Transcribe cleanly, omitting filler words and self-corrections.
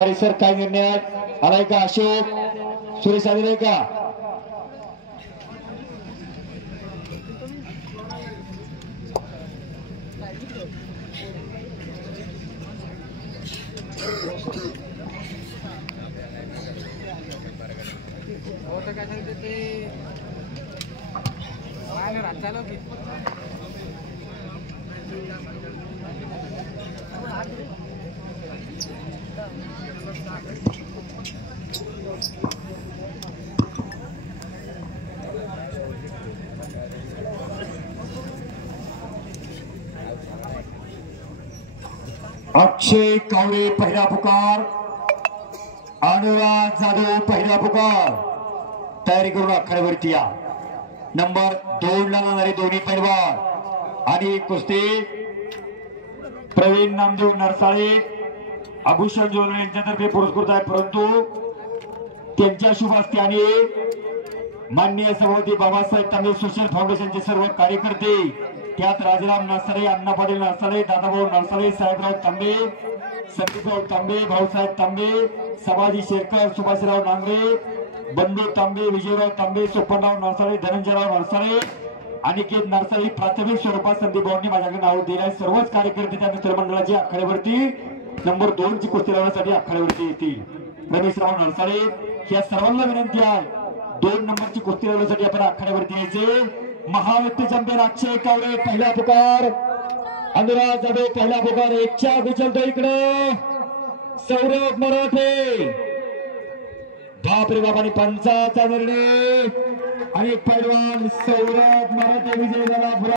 Sir काय निर्णय आलाय का? अशोक सुरेश आलेला आहे का? अक्षय कावरे पहिला पुकार, अनुराग जाधव पहिला पुकार. तयारी करून आखाड्यावरती या. नंबर 2 ला जाणारे दोन्ही पैलवान आणि कुस्ती प्रवीण नामदेव नरसाळे आभूषण ज्वेलरी यांच्यातर्फे पुरस्कृत आहे, परंतु त्यांच्या शुभ हस्ते आणि माननीय सभापती बाबासाहेब तांबे सोशल फाउंडेशनचे सर्व कार्यकर्ते, त्यात राजाराम नरसाळे, अण्णा पाटील नरसाळे, दादाभाऊ नरसाळे, साहेबराव तांबे, संदीपराव तांबे, भाऊसाहेब तांबे, सभाजी शेरकर, सुभाषराव नांगरे, बंडू तांबे, विजयराव तांबे, सोपनराव नरसाळे, धनंजयराव नरसाळे, अनिकेत नरसाळे, प्राथमिक स्वरूपात संदीपभाऊंनी माझ्याकडे नाव दिले. सर्वच कार्यकर्ते त्या मित्रमंडळाची आखाड्यावरती नंबर 2 ची कुस्ती लावण्यासाठी आखाड्यावरती येतील. रमेशराव नरसाळे या सर्वांना विनंती आहे, 2 नंबरची कुस्ती लावण्यासाठी आपण आखाड्यावरती यायचे. महाविद्य चॅम्पियन अक्षय कावरे पहिला पुकार, अनुराग जाधव पहिला पुकार. एकच्या उचलतो इकडे सौरभ मराठे, बापरे बाप, आणि पंचाचा निर्णय आणि पैलवान सौरभ मराठे विजय झाला.